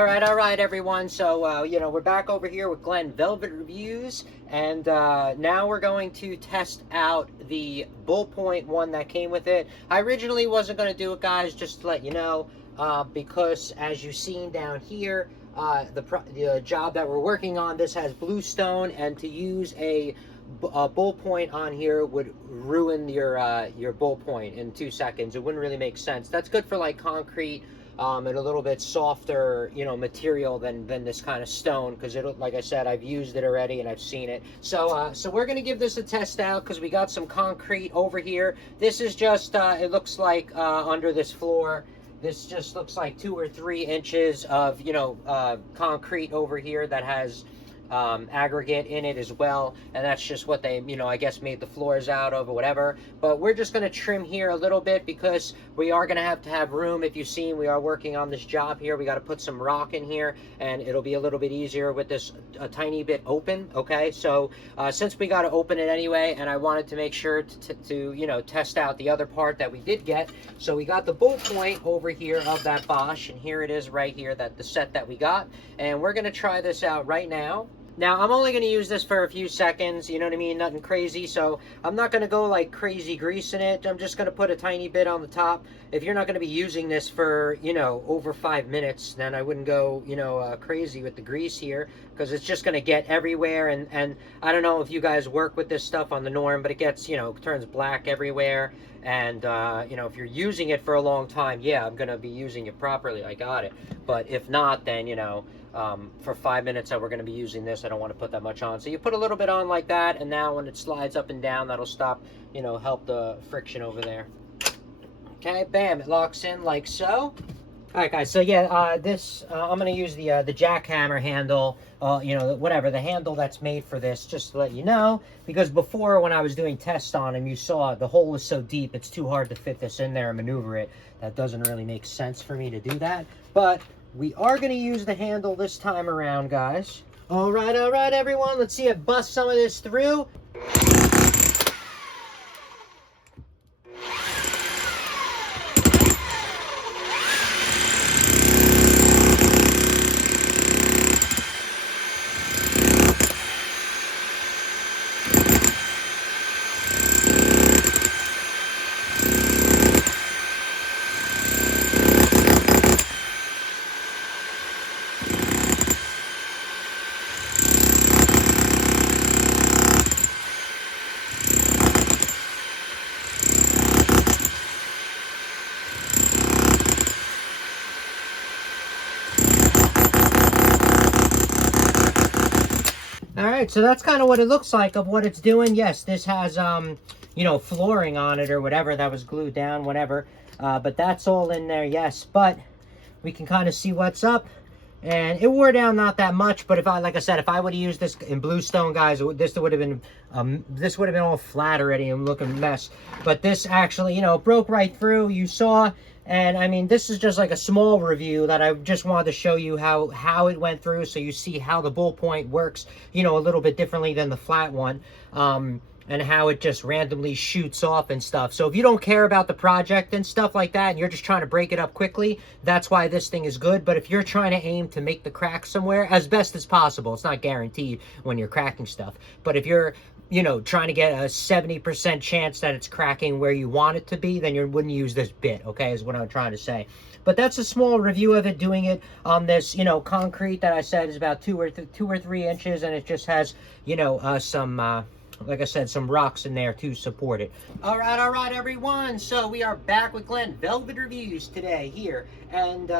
All right, everyone. So, we're back over here with Glenn Velvet Reviews, and now we're going to test out the ballpoint one that came with it. I originally wasn't going to do it, guys, just to let you know, because as you've seen down here, the job that we're working on, this has bluestone, and to use a ballpoint on here would ruin your ballpoint in 2 seconds. It wouldn't really make sense. That's good for like concrete, and a little bit softer, material than this kind of stone, because it, like I said, I've used it already and I've seen it. So we're gonna give this a test out because we got some concrete over here. This is just it looks like under this floor, this just looks like 2 or 3 inches of concrete over here that has aggregate in it as well, and that's just what they I guess made the floors out of or whatever. But we're just going to trim here a little bit because we are going to have room. If you've seen, we are working on this job here. We got to put some rock in here, and it'll be a little bit easier with this a tiny bit open. Okay, so since we got to open it anyway, and I wanted to make sure to test out the other part that we did get, so we got the ballpoint over here of that Bosch, and here it is right here, that the set that we got, and we're going to try this out right now. Now, I'm only going to use this for a few seconds, you know what I mean? Nothing crazy, so I'm not going to go like crazy greasing it. I'm just going to put a tiny bit on the top. If you're not going to be using this for, over 5 minutes, then I wouldn't go, crazy with the grease here, because it's just going to get everywhere. And I don't know if you guys work with this stuff on the norm, but it gets, turns black everywhere. And, if you're using it for a long time, yeah, I'm going to be using it properly. I got it. But if not, then, for 5 minutes that we're going to be using this, I don't want to put that much on. So you put a little bit on like that, and now when it slides up and down, that'll stop, help the friction over there. Okay, bam, it locks in like so. All right, guys, so yeah, this, I'm going to use the jackhammer handle, whatever, the handle that's made for this, just to let you know, because before when I was doing tests on him, you saw the hole is so deep, it's too hard to fit this in there and maneuver it. That doesn't really make sense for me to do that, but we are going to use the handle this time around, guys. All right, everyone, let's see it bust some of this through. Alright, so that's kind of what it looks like of what it's doing. Yes, this has, flooring on it or whatever that was glued down, whatever. But that's all in there, yes. But we can kind of see what's up. And it wore down not that much, but like I said, if I would have used this in bluestone, guys, this would have been all flat already and looking a mess. But this actually, broke right through, you saw. And I mean, this is just like a small review that I just wanted to show you how it went through, so you see how the ballpoint works, a little bit differently than the flat one, and how it just randomly shoots off and stuff. So if you don't care about the project and stuff like that, and you're just trying to break it up quickly, that's why this thing is good. But if you're trying to aim to make the crack somewhere, as best as possible, it's not guaranteed when you're cracking stuff. But if you're trying to get a 70% chance that it's cracking where you want it to be, then you wouldn't use this bit, okay, is what I'm trying to say. But that's a small review of it, doing it on this, concrete that I said is about 2 or 3 inches, and it just has, some, like I said, some rocks in there to support it. All right, everyone. So we are back with Glenn Velvet Reviews today here, and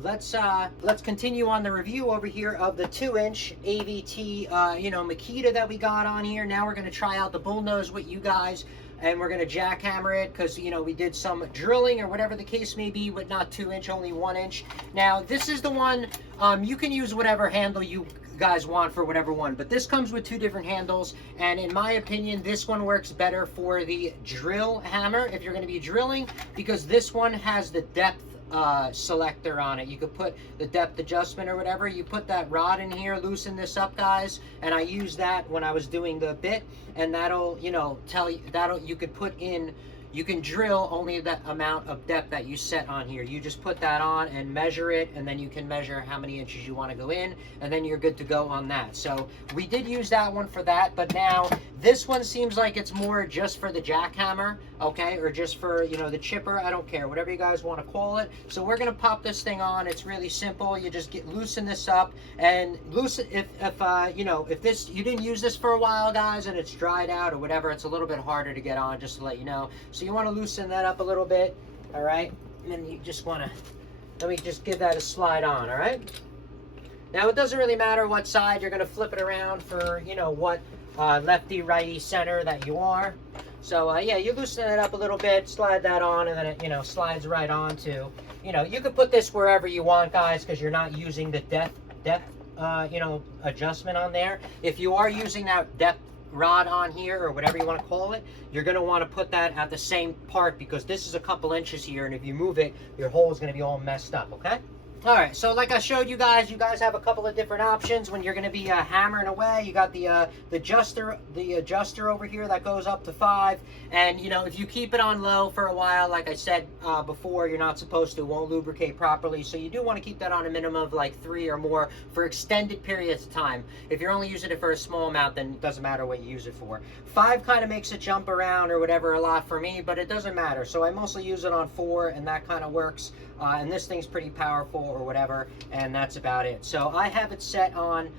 let's continue on the review over here of the 2-inch AVT, Makita that we got on here. Now we're going to try out the bullnose with you guys, and we're going to jackhammer it because, we did some drilling or whatever the case may be with not 2-inch, only 1-inch. Now, this is the one, you can use whatever handle you guys want for whatever one, but this comes with 2 different handles, and in my opinion, this one works better for the drill hammer if you're going to be drilling, because this one has the depth selector on it. You could put the depth adjustment or whatever. You put that rod in here, loosen this up, guys, and I used that when I was doing the bit, and that'll tell you, you could put in you can drill only that amount of depth that you set on here. You just put that on and measure it, and then you can measure how many inches you want to go in, and then you're good to go on that. So we did use that one for that, but now this one seems like it's more just for the jackhammer, okay, or just for, you know, the chipper. I don't care, whatever you guys want to call it. So we're gonna pop this thing on. It's really simple. You just loosen this up and loosen if you know, if this, you didn't use this for a while, guys, and it's dried out or whatever, it's a little bit harder to get on, just to let you know. So you want to loosen that up a little bit, all right, and then you just want to, let me just give that a slide on, all right. Now it doesn't really matter what side you're going to flip it around for, you know, what lefty, righty, center that you are. So yeah, you loosen it up a little bit, slide that on, and then it, you know, slides right on to, you know, you could put this wherever you want, guys, because you're not using the depth you know, adjustment on there. If you are using that depth rod on here, or whatever you want to call it, you're going to want to put that at the same part, because this is a couple inches here, and if you move it, your hole is going to be all messed up, okay? All right, so like I showed you guys have a couple of different options when you're going to be hammering away. You got the adjuster over here that goes up to 5, and you know, if you keep it on low for a while, like I said before, you're not supposed to, it won't lubricate properly. So you do want to keep that on a minimum of like 3 or more for extended periods of time. If you're only using it for a small amount, then it doesn't matter what you use it for. 5 kind of makes it jump around or whatever a lot for me, but it doesn't matter. So I mostly use it on 4, and that kind of works. And this thing's pretty powerful or whatever, and that's about it. So I have it set on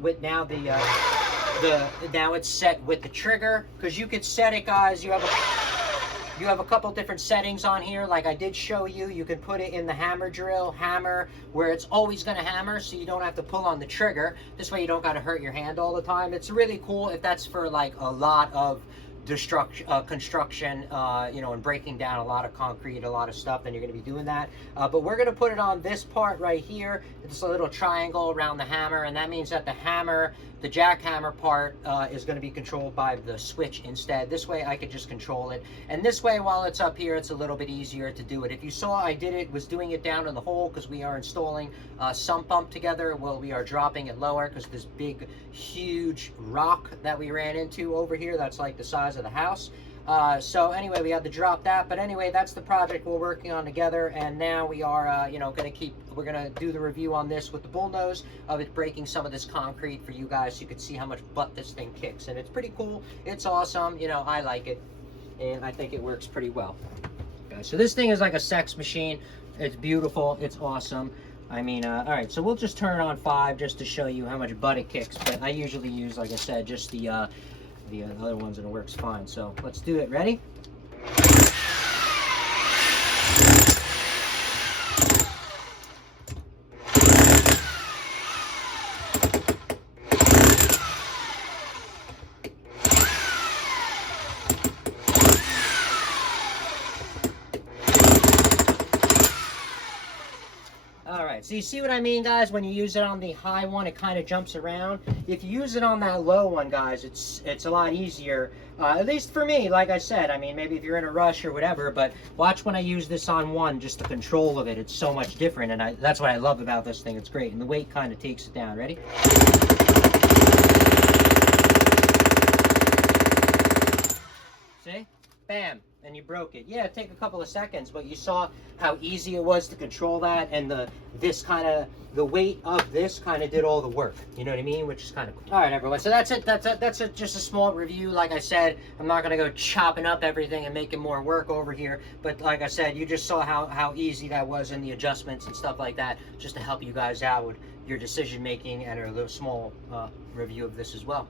with now now it's set with the trigger, because you could set it, guys. You have a couple different settings on here, like I did show you. You can put it in the hammer drill, where it's always going to hammer, so you don't have to pull on the trigger. This way you don't got to hurt your hand all the time. It's really cool if that's for like a lot of construction, you know, and breaking down a lot of concrete, a lot of stuff, then you're going to be doing that. But we're going to put it on this part right here. It's a little triangle around the hammer, and that means that the hammer, the jackhammer part, is going to be controlled by the switch instead. This way I could just control it, and this way while it's up here, it's a little bit easier to do it. If you saw, I was doing it down in the hole, because we are installing Sump pump together. Well, we are dropping it lower because this big huge rock that we ran into over here, that's like the size of the house. So anyway, we had to drop that, but anyway, that's the project we're working on together. And now we are you know, we're gonna do the review on this with the bullnose of it, breaking some of this concrete for you guys, so you can see how much butt this thing kicks. And it's pretty cool, it's awesome, you know, I like it, and I think it works pretty well. Okay, so this thing is like a sex machine. It's beautiful, it's awesome. I mean, all right, so we'll just turn it on 5 just to show you how much butt it kicks, but I usually use, like I said, just the other ones, and it works fine. So let's do it. Ready? So you see what I mean, guys? When you use it on the high one, it kind of jumps around. If you use it on that low one, guys, it's a lot easier. At least for me, like I said. I mean, maybe if you're in a rush or whatever, but watch when I use this on 1, just the control of it. It's so much different, and that's what I love about this thing. It's great, and the weight kind of takes it down. Ready? See? Bam. And you broke it. Yeah, it took a couple of seconds, but you saw how easy it was to control that, and the weight of this kind of did all the work. You know what I mean? Which is kind of cool. All right, everyone. So that's it. That's just a small review. Like I said, I'm not gonna go chopping up everything and making more work over here. But like I said, you just saw how easy that was, in the adjustments and stuff like that, just to help you guys out with your decision making, and a little small review of this as well.